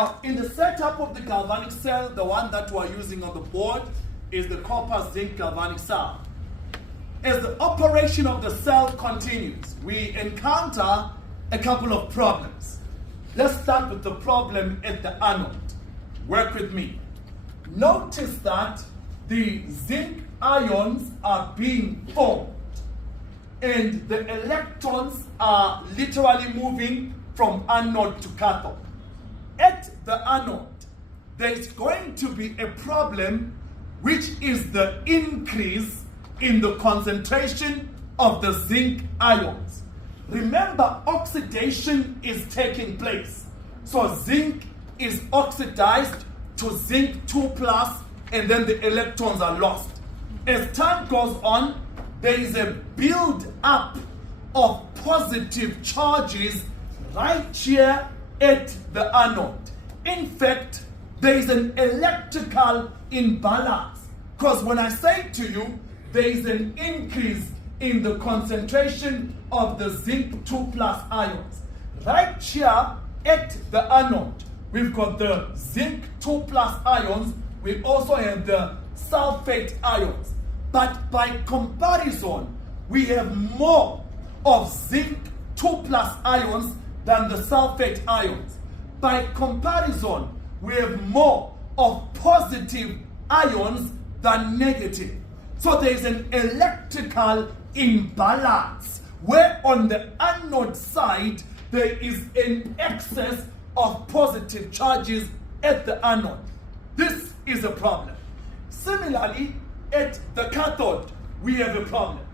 Now, in the setup of the galvanic cell, the one that we're using on the board is the copper zinc galvanic cell. As the operation of the cell continues, we encounter a couple of problems. Let's start with the problem at the anode. Work with me. Notice that the zinc ions are being formed and the electrons are literally moving from anode to cathode. At the anode, there is going to be a problem, which is the increase in the concentration of the zinc ions. Remember, oxidation is taking place. So zinc is oxidized to zinc 2+, and then the electrons are lost. As time goes on, there is a build-up of positive charges right here at the anode. In fact, there is an electrical imbalance, because when I say to you there is an increase in the concentration of the zinc 2+ ions, right here at the anode we've got the zinc 2+ ions, we also have the sulfate ions, but by comparison we have more of zinc 2+ ions than the sulfate ions. By comparison, we have more of positive ions than negative. So there is an electrical imbalance where on the anode side there is an excess of positive charges at the anode. This is a problem. Similarly, at the cathode, we have a problem.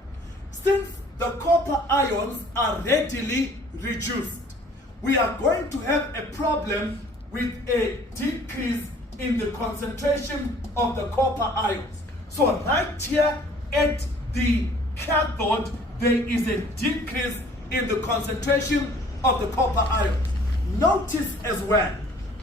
Since the copper ions are readily reduced, we are going to have a problem with a decrease in the concentration of the copper ions. So right here at the cathode, there is a decrease in the concentration of the copper ions. Notice as well,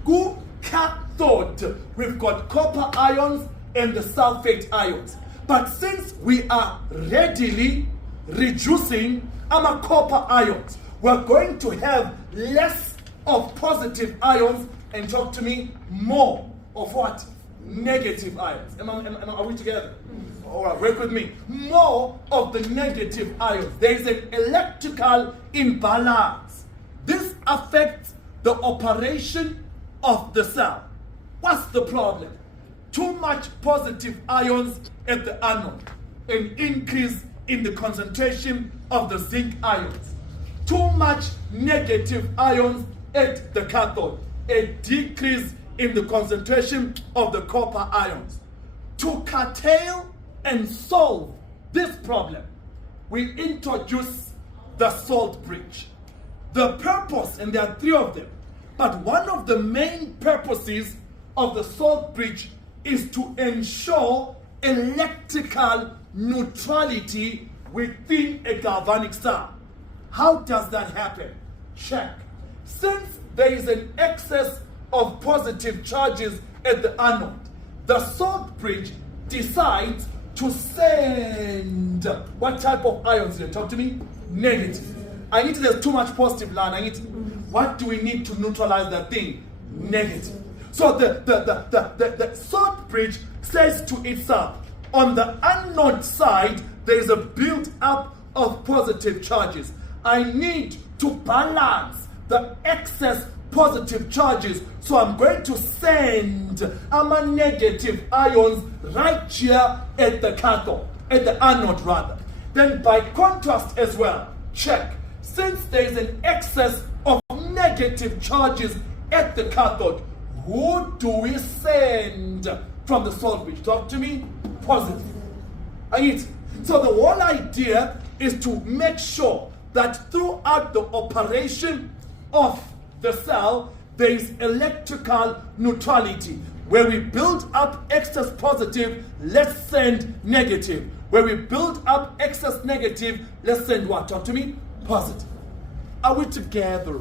good cathode, we've got copper ions and the sulfate ions. But since we are readily reducing our copper ions, we're going to have less of positive ions and, talk to me, more of what? Negative ions. Are we together? All right, work with me. More of the negative ions. There is an electrical imbalance. This affects the operation of the cell. What's the problem? Too much positive ions at the anode, an increase in the concentration of the zinc ions. Too much negative ions at the cathode, a decrease in the concentration of the copper ions. To curtail and solve this problem, we introduce the salt bridge. The purpose, and there are three of them, but one of the main purposes of the salt bridge is to ensure electrical neutrality within a galvanic cell. How does that happen? Check. Since there is an excess of positive charges at the anode, the salt bridge decides to send what type of ions here? Talk to me. Negative. There's too much positive line. What do we need to neutralize that thing? Negative. So the salt bridge says to itself, on the anode side, there is a build-up of positive charges. I need to balance the excess positive charges, so I'm going to send our negative ions right here at the cathode, at the anode rather. Then by contrast as well, check. Since there is an excess of negative charges at the cathode, who do we send from the salt bridge? Talk to me. Positive. So the whole idea is to make sure that throughout the operation of the cell, there is electrical neutrality. Where we build up excess positive, let's send negative. Where we build up excess negative, let's send what? Talk to me. Positive. Are we together?